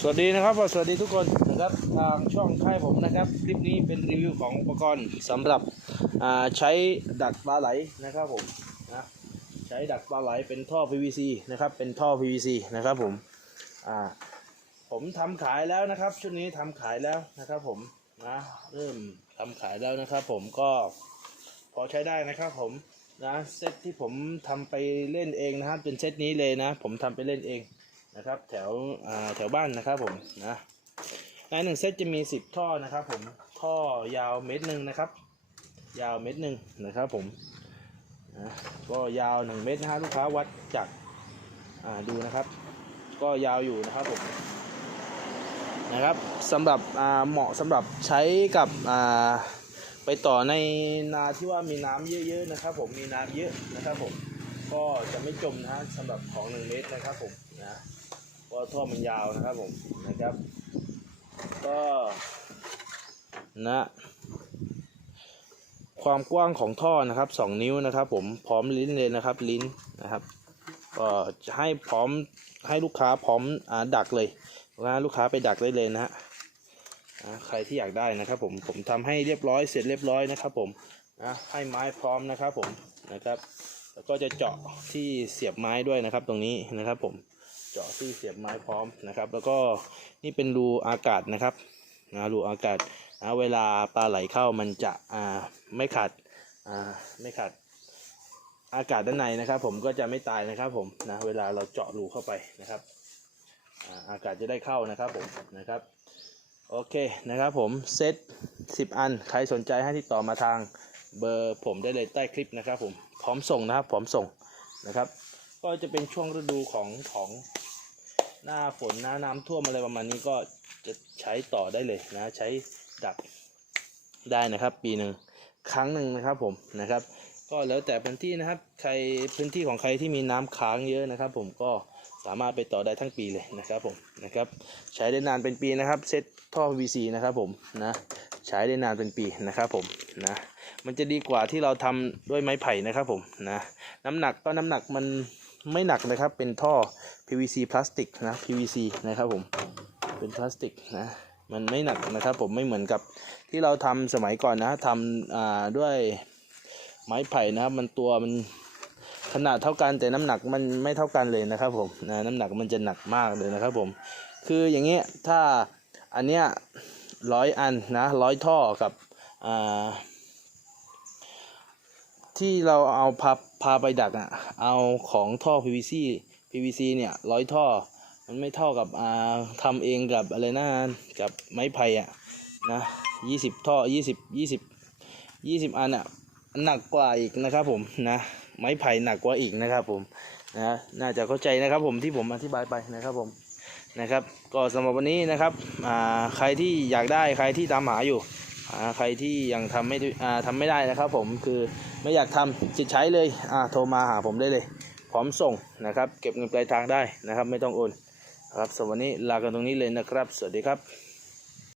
สวัสดีนะครับสวัสดีทุกคนนะครับทางช่องค่ายผมนะครับ คลิปนี้เป็นรีวิวของอุปกรณ์สำหรับใช้ดักปลาไหลนะครับผมนะใช้ดักปลาไหลเป็นท่อ PVC นะครับเป็นท่อ PVC นะครับผมอ่าผมทำขายแล้วนะครับ ชุดนี้ทำขายแล้วนะครับผมนะเริ่มทำขายแล้วนะครับ ผมก็พอใช้ได้นะครับผมนะเซตที่ผมทำไปเล่นเองนะครับเป็นเซตนี้เลยนะ ผมทำไปเล่นเอง นะครับแถวแถวบ้านนะครับผมนะในหนึ่งเซตจะมี 10 ท่อนะครับผมท่อยาวเมตรหนึ่งนะครับ ยาวเมตรหนึ่งนะครับผมนะก็ยาว 1 เมตรนะฮะลูกค้าวัดจากดูนะครับ ก็ยาวอยู่นะครับผมนะครับสำหรับเหมาะสำหรับใช้กับไปต่อในนาที่ว่ามีน้ำเยอะๆนะครับ ผมมีน้ำเยอะนะครับผมก็จะไม่จมนะฮะสำหรับของ 1 เมตรนะครับผมนะ เพราะท่อมันยาวนะครับผมนะครับ ก็นะความกว้างของท่อนะครับ 2 นิ้วนะครับ ผมพร้อมลิ้นเลยนะครับ ลิ้นนะครับก็จะให้พร้อมให้ลูกค้าพร้อมอดักเลยนะลูกค้าไปดักได้เลยนะฮะใครที่อยากได้นะครับผมผมทำให้เรียบร้อยเสร็จเรียบร้อยนะครับ ผมนะให้ไม้พร้อมนะครับ ผมนะครับ แล้วก็จะเจาะที่เสียบไม้ด้วยนะครับ ตรงนี้นะครับผม จาะที่เสียบไม้พร้อมนะครับ แล้วก็นี่เป็นรูอากาศนะครับนะรูอากาศนะเวลาปลาไหลเข้ามันจะอ่าไม่ขาดอ่าไม่ขาดอากาศด้านในนะครับ ผมก็จะไม่ตายนะครับผมนะเวลาเราเจาะรูเข้าไปนะครับอาอากาศจะได้เข้านะครับผมนะครับโอเคนะครับผมเซต10 อันใครสนใจให้ติดต่อมาทางเบอร์ผมได้เลยใต้คลิปนะครับผมพร้อมส่งนะครับพร้อมส่งนะครับ ก็จะเป็นช่วงฤดูของของ หน้าฝนหน้าน้ำท่วมอะไรประมาณนี้ก็จะใช้ต่อได้เลยนะใช้ดักได้นะครับ ปีหนึ่งครั้งหนึ่งนะครับผมนะครับ ก็แล้วแต่พื้นที่นะครับ ใครพื้นที่ของใครที่มีน้ำค้างเยอะนะครับ ผมก็สามารถไปต่อได้ทั้งปีเลยนะครับผมนะครับ ใช้ได้นานเป็นปีนะครับเซตท่อ VC นะครับผมนะใช้ได้นานเป็นปีนะครับผมนะมันจะดีกว่าที่เราทำด้วยไม้ไผ่นะครับผมนะน้ำหนักก็น้ำหนักมัน ไม่หนักนะครับ เป็นท่อ PVC พลาสติกนะ PVC นะครับผม เป็นพลาสติกนะ มันไม่หนักนะครับผมไม่เหมือนกับที่เราทำสมัยก่อนนะทำด้วยไม้ไผ่นะครับ มันตัวมันขนาดเท่ากันแต่น้ำหนักมันไม่เท่ากันเลยนะครับผมนะน้ำหนักมันจะหนักมากเลยนะครับผม คืออย่างเงี้ยถ้าอันเนี้ยร้อยอันนะร้อยท่อกับอ่า ที่เราเอาพาพาไปดักอะเอาของท่อ PVC PVC เนี่ยร้อยท่อ มันไม่เท่ากับอ่าทำเองกับอะไรนะกับไม้ไผ่อะนะยี่สิบท่อยี่สิบยี่สิบยี่สิบอันอะหนักกว่าอีกนะครับผมนะไม้ไผ่หนักกว่าอีกนะครับผมนะน่าจะเข้าใจนะครับผมที่ผมอธิบายไปนะครับผมนะครับ ก็สำหรับวันนี้นะครับอ่าใครที่อยากได้ใครที่ตามหาอยู่ ใครที่ยังทำไม่ได้อ่าทำไม่ได้นะครับ ผมคือไม่อยากทำจิตใช้เลยโทรมาหาผมได้เลย พร้อมส่งนะครับ เก็บเงินปลายทางได้นะครับ ไม่ต้องโอนครับสำหรับวันนี้ลากันตรงนี้เลยนะครับ สวัสดีครับ